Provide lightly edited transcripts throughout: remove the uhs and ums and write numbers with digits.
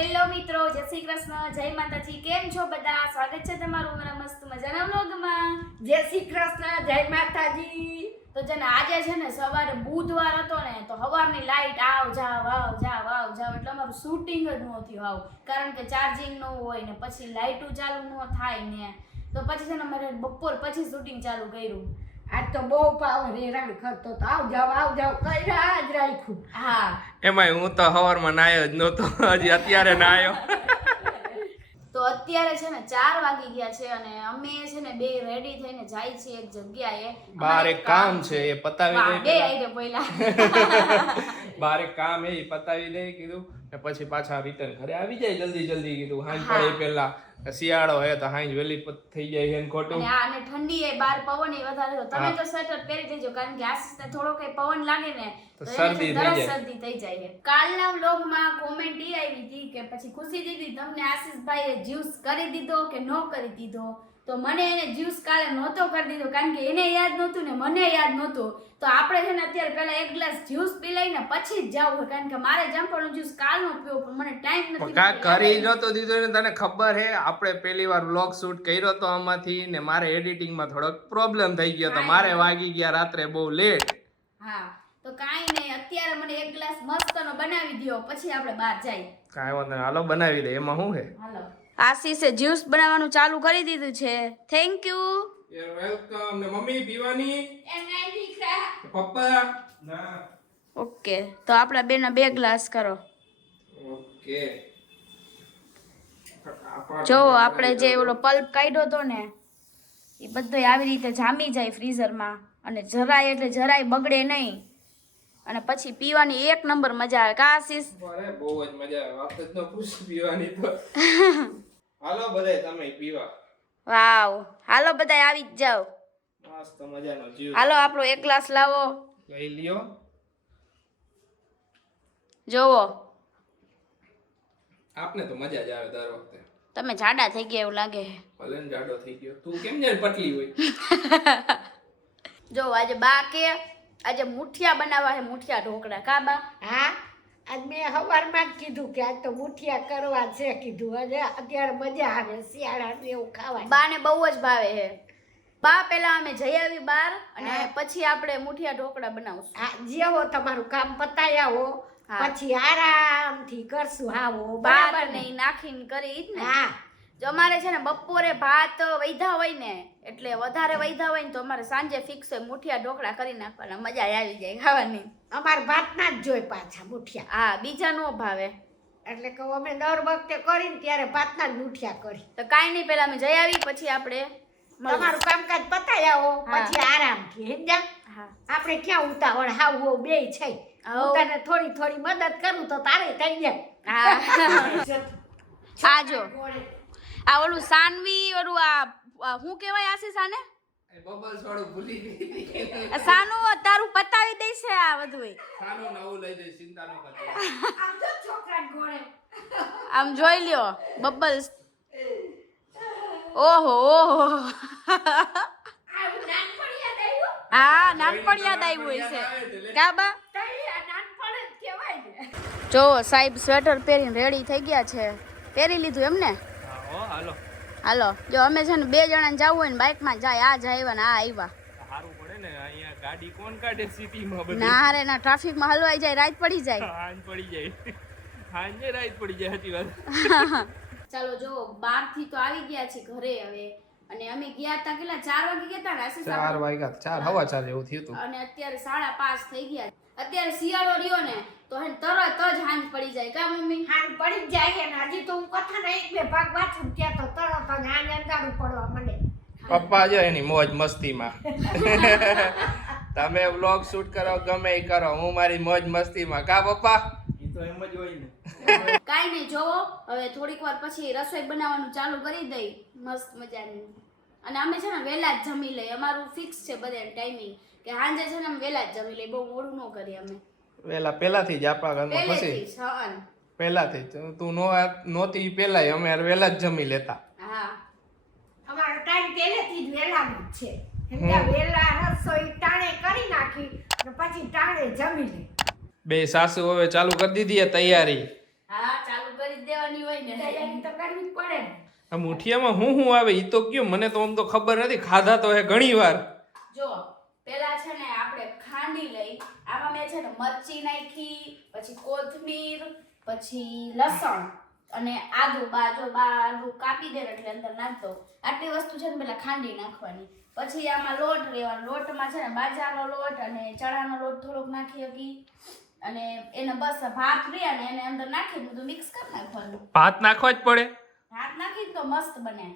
Hello મિત્રો, જય શ્રી કૃષ્ણ, જય માતાજી. કેમ છો બધા? સ્વાગત છે તમારું મારા મસ્ત મજાના વ્લોગમાં. જય શ્રી કૃષ્ણ, જય માતાજી. તો છે ને આજે છે ને સવારે બુધવાર હતો ને, તો સવારની લાઈટ આવ જાવ એટલે અમારું શૂટિંગ જ ન થયું આવ, કારણ કે ચાર્જિંગ ન હોય ને પછી લાઈટો ચાલુ ન થાય ને, તો પછી છે ને મારે બપોર પછી શૂટિંગ ચાલુ કર્યું. આજ તો બહુ પાવર હેરાન કરતો તો આવ જાવ કર્યા જ રાખ્યું. હા, એમાંય હું તો સવારમાં નાયો જ નહોતો, હજી અત્યારે નાયો. તો અત્યારે છે ને 4 વાગી ગયા છે અને અમે છે ને બે રેડી થઈને જાય છીએ એક જગ્યાએ. બહાર એક કામ છે એ પતાવી બે દઈ. આઈ પહેલા બહાર એક કામ એ પતાવી દઈ કીધું ને પછી પાછા રિટર્ન ઘરે આવી જાય જલ્દી કીધું. હાંજ પડે પેલા શિયાળો હે તો હાંજ વેલી થઈ જાય એમ ખોટું. અને ઠંડી એ બાર પવન એ વધારે તો તમે તો સ્વેટર પહેરી દેજો, કારણ કે આશીષને થોડો કઈ પવન લાગે ને તો શરદી થઈ જાય. કાલના વ્લોગમાં કોમેન્ટ એ આવી હતી કે પછી ખુશી દીદી તમને આશીષભાઈએ જ્યુસ કરી દીધો કે ન કરી દીધો, તો મને એને જ્યુસ કાલે નહોતો કરી દીધો, કારણ કે એને યાદ નહોતું ને મને યાદ નહોતું. તો આપણે છે ને અત્યારે પહેલા એક ગ્લાસ જ્યુસ પી લઈને પછી જ જવું, કારણ કે મારે જામફળનું જ્યુસ કાલનો પીવો પણ મને ટાઈમ નથી. કા કરી નહોતો દીધો ને તને ખબર હે, આપણે પહેલી વાર વ્લોગ શૂટ કર્યો તો આમાંથી ને મારે એડિટિંગમાં થોડોક પ્રોબ્લેમ થઈ ગયો તો મારે વાગી ગયા રાત્રે બહુ લેટ. હા, તો કાઈ નહીં, અત્યારે મને એક ગ્લાસ મસ્તનો બનાવી દો પછી આપણે બહાર જઈએ. કાંઈ વાંધો નહીં, હાલો બનાવી દે. એમાં શું હે? હાલો. આશીષે જ્યુસ બનાવવાનું ચાલુ કરી દીધું છે. Thank you. You welcome. ને મમ્મી પીવાની? પપ્પા ના. ઓકે, તો આપણા બેના 2 ગ્લાસ કરો. ઓકે. જો આપણે જે ઓલો પલ્પ કાઢ્યો હતો ને એ બધો આવી રીતે જામી જાય ફ્રીઝરમાં, અને જરાય એટલે જરાય બગડે નહીં, અને પછી પીવાની એક નંબર મજા આવે. કા આશીષ? અરે બહુ જ મજા આવે. વાત જ ન પૂછ પીવાની તો. હાલો બધાય તમે પીવા. વાવ, હાલો બધાય આવી જ જાઓ. મસ્ત મજાનો જ્યુસ. હાલો આપણો 1 ગ્લાસ લાવો. લઈ લ્યો. જોવો, આપને તો મજા જ આવે દર વખતે. તમે જાડા થઈ ગયા એવું લાગે છે. ભલે ને જાડો થઈ ગયો. તું કેમ ને પતલી હોય? જો આજે બા કે આજે મુઠિયા બનાવવા છે, મુઠિયા ઢોકળા. કા બા? હા, આજ મેં સવારમાં જ કીધું કે આજ તો મુઠિયા કરવા છે કીધું. આજે અત્યારે મજા આવે શિયાળાનું એવું ખાવાનું. બાને બહુ જ ભાવે છે. બા પેલા અમે જઈ આવી બાર અને પછી આપણે મુઠિયા ઢોકળા બનાવશું. હા, જેવો તમારું કામ પતાય આવો પછી આરામથી કરશું. આવો બરાબર બરાબર ને? ઈ નાખીને કરી ઈ જ ને. હા, જો અમારે છે ને બપોરે ભાત વૈધા હોય ને, એટલે વધારે વૈધા હોય ને તો અમારે સાંજે ફિક્સ હોય મુઠિયા ઢોકળા કરી નાખવાના, મજા આવી જાય ખાવાની. અમારે ભાતના જ જોઈ પાછા મુઠિયા, હા, બીજા નો ભાવે. એટલે કે અમે દર વખતે કરીને ત્યારે ભાતના જ મુઠિયા કરી. તો કાંઈ નહીં, પેલા અમે જઈ આવી પછી આપણે તમારું કામકાજ પતાય આવો પછી આરામથી હેંજા. હા, આપણે ક્યાં ઉતાવળ હાવ બેય છે. હાવ. હું તને થોડી મદદ કરું તો તારે થઈ જાય. હા. આ જો આ ઓલું સાનવી ઓલું આ શું કહેવાય આશીષ આને? બબલ્સ વાળું ભૂલી ગઈ. આ સાનું તારું પતાવી દઈશ આ બધું. સાનું નવું લઈ દઈશ, ચિંતા ન કરતો. આમ તો છોકરા ગોળે. આમ જોઈ લ્યો બબલ્સ. ઓહો ઓહો. આવું નાનપણ યાદ આવ્યું? હા, નાનપણ યાદ આવ્યું હશે. કા બા? તઈ આ નાનપણ જ કહેવાય ને. જો સાહેબ સ્વેટર પહેરીને રેડી થઈ ગયા છે. પહેરી લીધું એમને? હા, હાલો. હાલો. જો અમે છે ને 2 જણાને જવું હોય ને બાઇકમાં જાય, આ આવ્યા ને આ આવ્યા. સારું પડે ને, અહીંયા ગાડી કોણ કાઢે સિટીમાં બધી? ના રે ના, ટ્રાફિકમાં હલવાઈ જાય, રાત પડી જાય. હાંજ પડી જાય. હાંજે રાત પડી જાય. સાચી વાત. ચાલો જો 12 થી તો આવી ગયા છે ઘરે હવે, અને અમે ગયા હતા કેટલા 4 વાગે ગયા હતા ને આશીષ? 4 વાગ્યા, 4 હવા 4 એવું થયું હતું. અને અત્યારે 5:30 થઈ ગયા. અત્યારે શિયાળો રહ્યો ને તો હે તરત જ હાંજ પડી જાય. કા મમ્મી? હાન પડી જ જાય ને. હજી તો હું કથાના 1-2 ભાગ વાંચું ત્યાં તો તરત જ હાન અંધારું પડવા માંડે. પપ્પા જો એની મોજ મસ્તીમાં. તમે વ્લોગ શૂટ કરો ગમે એ કરો, હું મારી મોજ મસ્તીમાં. કા પપ્પા? ઈ તો એમ જ હોય ને. કાઈ નહીં, જોવો હવે થોડીક વાર પછી રસોઈ બનાવવાનું ચાલુ કરી દઈ મસ્ત મજાની. અને અમે છે ને વહેલા જ જમી લઈએ, અમારું ફિક્સ છે બધે ટાઈમિંગ કે સાંજે છે ને અમે વહેલા જ જમી લઈએ, બહુ મોડું ન કરીએ અમે. પહેલાથી જ આપણા ઘરમાં પહેલેથી ખુશી. જ. હા પહેલાથી જ તું નહોતી પેલાય અમે વહેલા જ જમી લેતા. હા, અમારો ટાઈમ પહેલેથી જ વહેલાનો જ છે. એટલે વહેલા રસોઈ ટાણે કરી નાખી અને પછી ટાણે જમી લે. બે સાસુ હવે ચાલુ કરી દીધી તૈયારી. હા ચાલુ કરી દેવાની હોય ને તૈયારી તો કરવી જ પડે ને. આ મુઠિયામાં હું આવે ઈ તો કયો, મને તો આમ તો ખબર નથી, ખાધા તો હે ઘણી વાર. જો પેલા છે ને આપણે ખાંડી લઈ, આમાં મેં છે ને મરચી નાખી, પછી કોથમીર, પછી લસણ અને આદુ કાપી દે એટલે અંદર નાખ દો. આટલી વસ્તુ છે ને પેલા ખાંડી નાખવાની. પછી આમાં લોટ લેવાનો, લોટમાં છે ને બાજરાનો લોટ અને ચણાનો લોટ થોડોક નાખી હકી અને એને બસ ભાત રહ્યા ને એને અંદર નાખી બધું મિક્સ કરી નાખવાનું. ભાત નાખવા જ પડે? ભાત નાખીને તો મસ્ત બને.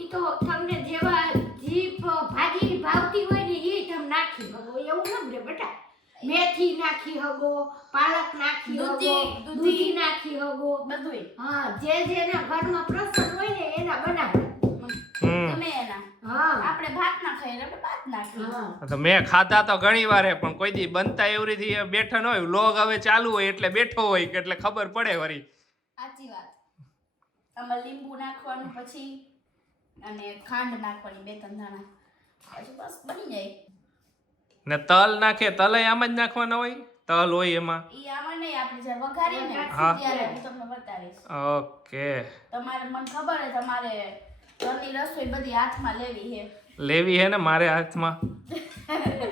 ઈ તો તમને જેવા જીપ ભાજી ભાવતી હોય ને ઈ તમે નાખી હગો, એવું ન રે બેટા. મેથી નાખી હગો, પાલક નાખી હગો, દૂધી નાખી હગો, બધુંય હા જે જેના ઘરમાં પ્રસંગ હોય ને એના બનાવે. ગમે એના. હા આપણે ભાત ના ખાઈએ એટલે ભાત નાખીએ. હા તો મેં ખાધા તો ઘણી વાર હે, પણ કોઈ દી બનતા એવરીથી બેઠો ન હોય, વ્લોગ હવે ચાલુ હોય એટલે બેઠો હોય કે એટલે ખબર પડે વળી. સાચી વાત. આમાં લીંબુ નાખવાનું પછી અને ખાંડ નાખવાની 2-3 દાણા, પછી બસ બની જાય. ને તલ નાખે, તલય આમ જ નાખવાના હોય? તલ હોય એમાં? ઈ આમાં નહીં, આપણે જ્યારે વઘારીએ ને હા. ત્યારે હું તમને બતાવીશ. ઓકે. તમારે મને ખબર હે તમારે ઘરની રસોઈ બધી હાથમાં લેવી હે. લેવી હે ને મારે હાથમાં.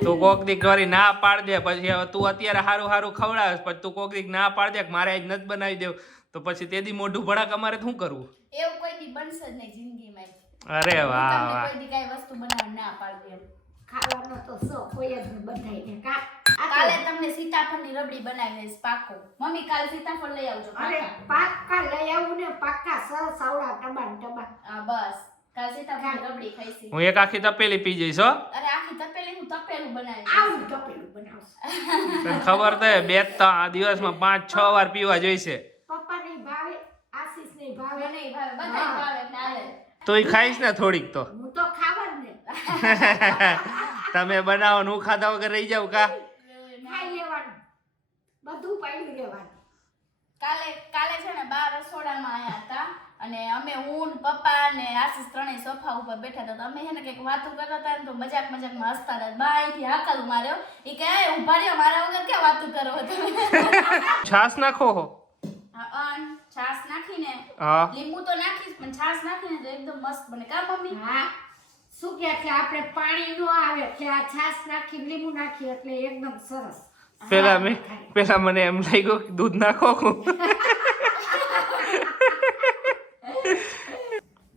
તું કોક દી ઘરી ના પાડ દે, પછી હવે તું અત્યારે હારું હારું ખવડાવે, પછી તું કોક દી ના પાડ દે કે મારે આજ નથી બનાવી દેવું, તો પછી તેદી મોઢું ભડાક અમારે શું કરવું? એવું કોઈ દી બનશે જ નહીં જિંદગીમાં. અરે વાહ તમને વાહ. કોઈ દી કાંઈ વસ્તુ બનાવવા ના પાડવી એમ. ખાવાનો તો શોખ હોય જ ને બધાયને કા. કાલે તમને સીતાફળની રબડી બનાવી દઈશ પાકો. મમ્મી કાલે સીતાફળ લઈ આવજો અરે પાકા. પાક્કા લઈ આવું ને, પાક્કા સરસ આવડા ટબા. હા બસ કાલે સીતાફળની રબડી ખાઈશી. હું એક આખી તપેલી પી જઈશ હો. અરે આખી તપેલી હું તપેલું બનાવી આવું ટપેલું બનાવશે. તને ખબર તો બે દિવસમાં 5-6 વાર પીવા જોઈશે. પપ્પા નહીં ભાવે, આશીષ નહીં ભાવે, ભાવે નહીં ભાવે બધાય ભાવે એટલે હાલે. તો ઈ ખાઈશ ને થોડીક તો. હું તો ખાવા જ ને. તમે બનાવો ને હું ખાધા વગર રહી જાવ કા? ખાઈ લેવાનું, બધું પાડ્યું રહેવાનું. કાલે છે ને બા રસોડામાં આયા હતા અને અમે હું પપ્પા ને આશીષ ત્રણેય સોફા ઉપર બેઠા હતા. તો અમે છે ને કંઈક વાતો કરતા હતા ને તો મજાકમાં હસતા હતા. બા અહીંથી હાકલ માર્યો, ઈ કે એ ઊભા રહ્યો, મારા વગર ક્યાં વાતો કરો તમે? છાસ નાખો હો? હા છાશ નાખીને હા. લીંબુ તો નાખીશ પણ છાશ નાખીને તો એકદમ મસ્ત બને કા મમ્મી? હા શું કે છે આપણે પાણી નો આવે એટલે આ છાશ નાખી લીંબુ નાખી એટલે એકદમ સરસ. પેલા મને એમ લાગ્યું કે દૂધ નાખો.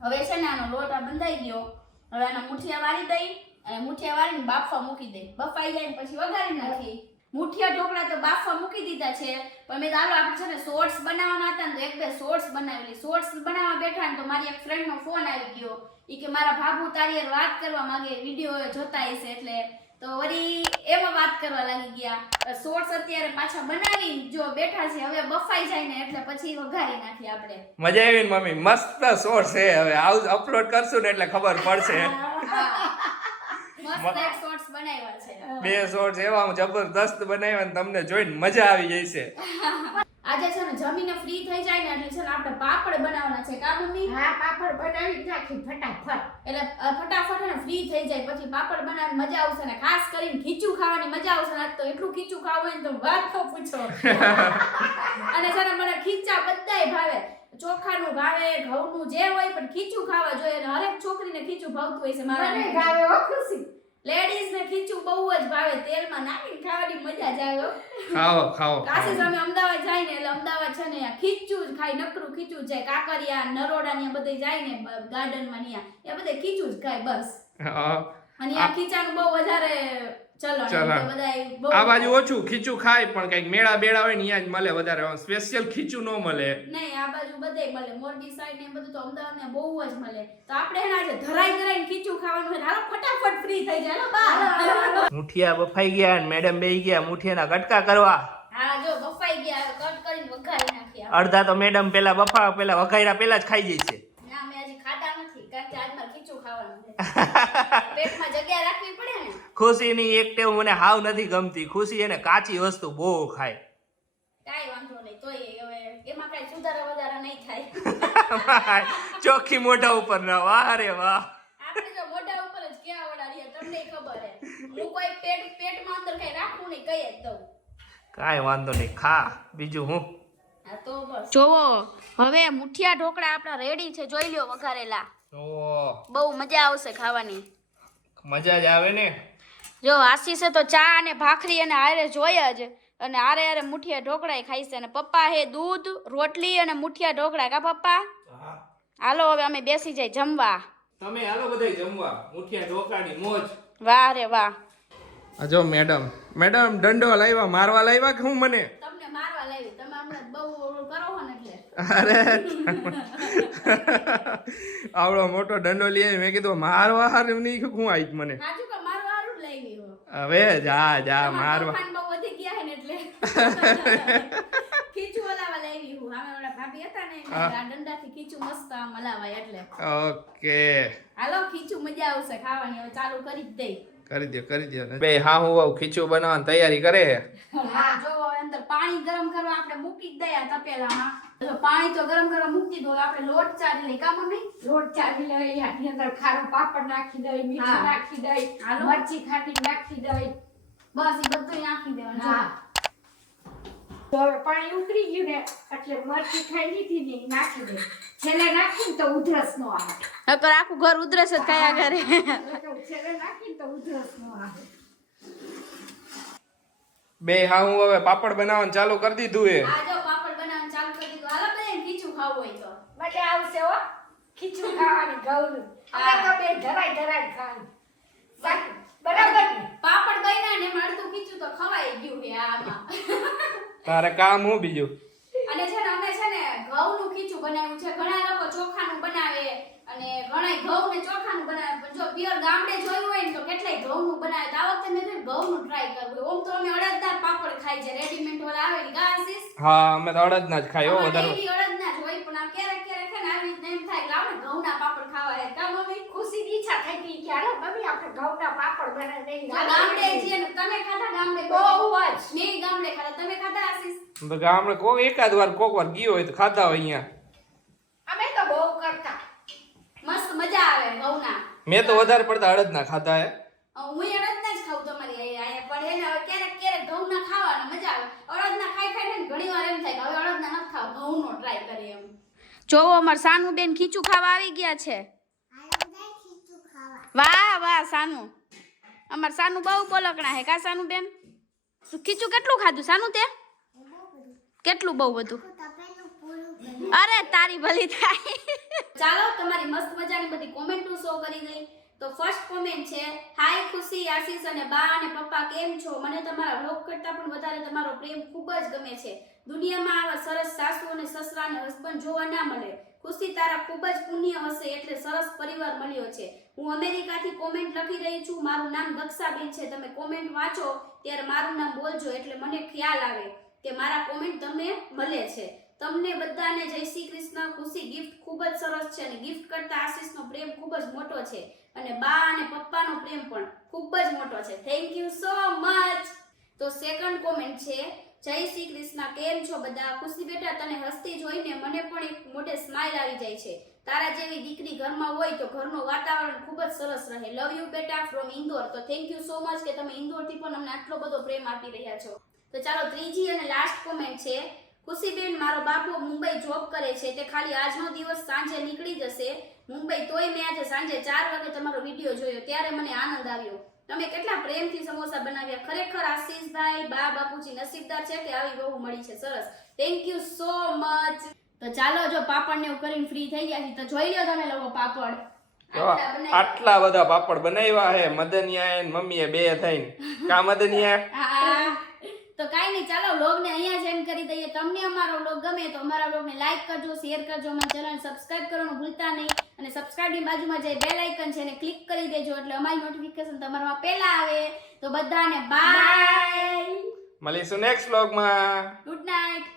હવે છે ને આનો લોટ આ બંધાઈ ગયો. હવે આના મુઠિયા વાળી દઈ અને મુઠિયા વાળીને બાફવા મૂકી દઈ. બફાઈ જાય ને પછી વઘારી નાખી. મુઠિયા ઢોકળા તો બાફવા મૂકી દીધા છે, પણ મેં ચાલો આપણે છે ને શોર્ટ્સ બનાવવાના હતા ને તો 1-2 શોર્ટ્સ બનાવેલી. શોર્ટ્સ બનાવવા બેઠા ને તો મારી એક ફ્રેન્ડનો ફોન આવી ગયો. ઈ કે મારા ભાભુ તારી હારે વાત કરવા માંગે, વિડીયો જોતા હશે એટલે તો વળી એમાં વાત કરવા લાગી ગયા. શોર્ટ્સ અત્યારે પાછા બનાવી જો બેઠા છે, હવે બફાઈ જાય ને એટલે પછી વઘારી નાખી આપણે. મજા આવી ને મમ્મી? મસ્ત શોર્ટ છે, હવે આવું અપલોડ કરશું ને એટલે ખબર પડશે. મસ્ત એક શોર્ટ્સ બનાવ્યા છે. 2 શોર્ટ્સ એવા જબરદસ્ત બનાવ્યા ને તમને જોઈને મજા આવી જશે. આજે છે ને જમીને ફ્રી થઈ જાય ને એટલે છે ને આપણે પાપડ બનાવવાના છે કા મમ્મી? હા પાપડ બનાવી નાખી ફટાફટ. એટલે ફટાફટ ને ફ્રી થઈ જાય પછી પાપડ બનાવવાની મજા આવશે ને ખાસ કરીને ખીચું ખાવાની મજા આવશે ને. આજ તો એટલું ખીચું ખાવું હોય ને તો વાત ન પૂછો. અને છે ને મને ખીચા બધાય ભાવે, ચોખાનું ભાવે, ઘઉંનું જે હોય, પણ ખીચું ખાવા જોઈએ અને હરેક છોકરીને ખીચું ભાવતું હોય છે. મને મારા ભાવે હો ખુશી. લેડીઝ ને ખીચું બહુ જ ભાવે, તેલમાં નાખીને ખાવાની મજા જ આવે. ખાઓ. કાશી સામે અમદાવાદ જાય ને એટલે અમદાવાદ છે ને ખીચું જ ખાય, નકરું ખીચું જ જાય. કાકરિયા નરોડા ને બધે જાય ને ગાર્ડનમાં ને એ બધે ખીચું જ ખાય બસ. અને આ ખીચાનું બહુ વધારે ચલણ બધાય બહુ. આ બાજુ ઓછું ખીચું ખાય પણ કઈક મેળા બેડા હોય ને અહીંયા જ મળે વધારે, સ્પેશિયલ ખીચું ન મળે. નહીં આ બાજુ બધે મળે, મોરબી સાઈડ ને બધું તો અમદાવાદ ને બહુ જ મળે. તો આપણે હેને આજે ધરાઈને ખીચું ખાવાનું હોય, હાલો ફટાફટ ફ્રી થઈ જાય. હાલો બા. મુઠિયા બફાઈ ગયા ને મેડમ બેહી ગયા મુઠિયાના કટકા કરવા. હા જો બફાઈ ગયા, હવે કટ કરીને વઘારી નાખી. અડધા તો મેડમ પેલા વઘાર્યા પેલા જ ખાઈ જાય છે. ના મેં હજી ખાધા નથી કારણ કે આજ મારે ખીચું ખાવાનું છે. પેટમાં જગ્યા રાખવી પડે ને. ખુશીની એક ટેવ મને હાવ નથી ગમતી. ખુશી એને કાચી વસ્તુ બહુ ખાય. કાઈ વાંધો નહીં, તોય હવે એમાં કાઈ સુધારા વધારા નહીં થાય. ચોખ્ખી મોઢા ઉપર ના. વાહ રે વાહ. આપણે તો મોઢા ઉપર જ ક્યાં વડાડીએ તમને ખબર હે. હું કોઈ પેટમાં અંદર કઈ રાખું નહીં, કઈ જ દઉં. કાંઈ વાંધો નહીં, ખા. બીજું હું હા તો બસ જોવો હવે મુઠિયા ઢોકળા આપણા રેડી છે, જોઈ લ્યો વઘારેલા. ઓહ, બહુ મજા આવશે ખાવાની. મજા જ આવે ને. જો આશીષે તો ચા અને ભાખરી અને આરે જોઈએ જ, અને આરે આરે મુઠિયા ઢોકળા ખાઈ છે. અને પપ્પા હે દૂધ રોટલી અને મુઠિયા ઢોકળા. કા પપ્પા? હાલો હવે અમે બેસી જાય જમવા. તમે હાલો બધા જમવા, મુઠિયા ઢોકળાની મોજ. વાહ રે વાહ. જો મેડમ દંડો લાવ્યા, મારવા લાવ્યા કે હું મને? તમને મારવા લાવી, તમે હમણાં બહુ ઓલું કરો છો ને એટલે. અરે આવડો મોટો દંડો લઈ આવી, મેં કીધું મારવા હારું નહીં હું આવી મને. સાચું કે મારવા હારું જ લાવી હો. હવે જા મારવા. તોફાન બહુ વધી ગયા હે ને એટલે ખીચું હલાવા લાવી હું. અમે ઓલા ભાભી હતા ને એટલે આ દંડાથી ખીચું મસ્ત આમ હલાવાય એટલે. ઓકે, હાલો ખીચું મજા આવશે ખાવાની, હવે ચાલુ કરી જ દઈ. કરી દો બે. હા હું ખીચું બનાવવાની તૈયારી કરે છે. હા જો હવે અંદર પાણી ગરમ કરવા આપણે મૂકી જ દયા તપેલામાં. તો પાણી તો ગરમ કરવા મૂકી દીધું, હવે આપણે લોટ ચારી લઈ. કામ મમ્મી? લોટ ચાવી લઈ, આની અંદર ખારો પાપડ નાખી દઈ, મીઠું હા. નાખી દઈ, હાલો. મરચી ખાંડી નાખી દઈ. બસ એ બધું નાખી દેવાનું. હા. તો હવે પાણી ઉતરી ગયું ને એટલે મરચી ખાઈ લીધી ને ઈ નાખી દઈ. છેલ્લે નાખીને તો ઉધરસ નો આવે. નકર આખું ઘર ઉધરસ જ ખાયા કરે. છેલ્લે નાખીને તો ઉધરસ નો આવે. બે હા હું હવે પાપડ બનાવવાનું ચાલુ કરી દીધું એ. આ જો પાપડ બનાવવાનું ચાલુ કરી દીધું. હાલો બેન ખીચું ખાવું હોય તો. મજા આવશે હો ખીચું ખાવાની ઘઉંનું. અમે તો બે ધરાય ખાવાનું. સાચું. બરાબર ને? પાપડ બન્યા ને એમાં અડધું ખીચું તો ખવાઈ ગયું છે આમાં. તારે કામ હું બીજું? અને છે ને અમે છે ને ઘઉંનું ખીચું બનાવ્યું છે. ઘણા લોકો ચોખાનું બનાવે અને ઘણા ઘઉં ને ચોખાનું બનાવે, પણ જો પ્યોર ગામડે જોયું હોય ને તો કેટલાય ઘઉંનું બનાવે. તો આ વખતે મેં કીધું ઘઉંનું ટ્રાય કરવું. ઓમ તો અમે અડદદાર પાપડ ખાઈ છે, રેડીમેડ વાળા આવે ને ગાસીસ. હા અમે તો અડદના જ ખાય હો વધારે. એવી અડદના જ હોય, પણ આ ક્યારેક છે ને આવી રીતના એમ થાય કે લાવો ને ઘઉંના પાપડ ખાવા હે. કા મમ્મી? ખુશીની ઈચ્છા થઈ ગઈ કે હાલો મમ્મી આપણે ઘઉંના પાપડ બનાવી દઈએ. આ ગામડે છીએ ને તમે ખાધા ગામડે? બહુ જ. મેં ગામડે ખાધા, તમે ખાધા આશીષ? તો ગામડે એકાદ વાર કોક વાર ગયો હોય તો ખાતા હોય અહીંયા. અમે તો બહુ કરતા. મસ્ત મજા આવે ઘઉંના. મેં તો વધારે પડતા અડદના ખાતા હે. હું અડદના જ ખાઉં તમારી અહીંયા, પણ એને હવે ક્યારેક ઘઉંના ખાવાના મજા આવે. અડદના ખાઈ ખાઈને ઘણી વાર એમ થાય કે હવે અડદના નથી ખાવ, ઘઉંનો ટ્રાય કરીએ એમ. જોવો અમાર સાનુ બેન ખીચું ખાવા આવી ગયા છે. વાહ વાહ સાનુ, અમાર સાનુ બહુ બોલકણા હે. કા સાનુ બેન? તું ખીચું કેટલું ખાધું સાનુ તે? કેટલું બહુ બધું? અરે તારી ભલી થાય. ચાલો તમારી મસ્ત મજાની બધી કોમેન્ટો શો કરી ગઈ. તો ફર્સ્ટ કોમેન્ટ છે, હાય ખુશી, આશીષ અને બા અને પપ્પા કેમ છો? મને તમારા વ્લોગ કરતા પણ વધારે તમારો પ્રેમ ખૂબ જ ગમે છે. દુનિયામાં આવા સરસ સાસુ અને સસરા અને હસબન્ડ જોવા ના મળે. ખુશી તારા ખૂબ જ પુણ્ય હશે એટલે સરસ પરિવાર મળ્યો છે. હું અમેરિકાથી કોમેન્ટ લખી રહી છું. મારું નામ દક્ષાબેન છે. તમે કોમેન્ટ વાંચો ત્યારે મારું નામ બોલજો એટલે મને ખ્યાલ આવે કે મારા કોમેન્ટ તમને મળે છે. તમને બધાને જય શ્રી કૃષ્ણ. ખુશી ગિફ્ટ ખૂબ જ સરસ છે અને ગિફ્ટ કરતા આશીષનો પ્રેમ ખૂબ જ મોટો છે અને બા અને પપ્પાનો પ્રેમ પણ ખૂબ જ મોટો છે. Thank you so much. તો સેકન્ડ કોમેન્ટ છે, જય શ્રી કૃષ્ણ, કેમ છો બધા? ખુશી બેટા તને હસતી જોઈને મને પણ એક મોઢે સ્માઈલ આવી જાય છે. તારા જેવી દીકરી ઘરમાં હોય તો ઘરનું વાતાવરણ ખૂબ જ સરસ રહે. લવ યુ બેટા ફ્રોમ ઇન્દોર. તો થેન્ક યુ સો મચ કે તમે ઇન્દોરથી પણ અમને આટલો બધો પ્રેમ આપી રહ્યા છો. તો ચાલો ત્રીજી અને લાસ્ટ કોમેન્ટ છે, ખુશીબેન મારો બાપુ મુંબઈ જોબ કરે છે. તે ખાલી આજનો દિવસ સાંજે નીકળી જશે મુંબઈ, તોય મેં આજે સાંજે 4 વાગે તમારો વિડીયો જોયો ત્યારે મને આનંદ આવ્યો. તમે કેટલા પ્રેમથી સમોસા બનાવ્યા. ખરેખર આશીષભાઈ બા બાપુજી નસીબદાર છે કે આવી બહુ મળી છે. સરસ, થેન્ક યુ સો મચ. તો ચાલો જો પાપડ ને એવું કરીને ફ્રી થઈ ગયા છે તો જોઈ લો તમે લોકો પાપડ. આટલા બધા પાપડ બનાવ્યા હે મદનિયા ને મમ્મીએ બે થઈને. કા મદનિયા? તો કાઈ નહીં, ચાલો વ્લોગ ને અહીંયા જ એન્ડ કરી દઈએ. તમને અમારો વ્લોગ ગમે તો અમારા વ્લોગ ને લાઈક કરજો, શેર કરજો, અમારા ચેનલ સબસ્ક્રાઇબ કરવાનું ભૂલતા નહીં અને સબસ્ક્રાઇબ ની બાજુમાં જે બેલ આઇકન છે એને ક્લિક કરી દેજો એટલે અમારી નોટિફિકેશન તમારામાં પહેલા આવે. તો બધાને બાય, મળીશું નેક્સ્ટ વ્લોગમાં. Good night.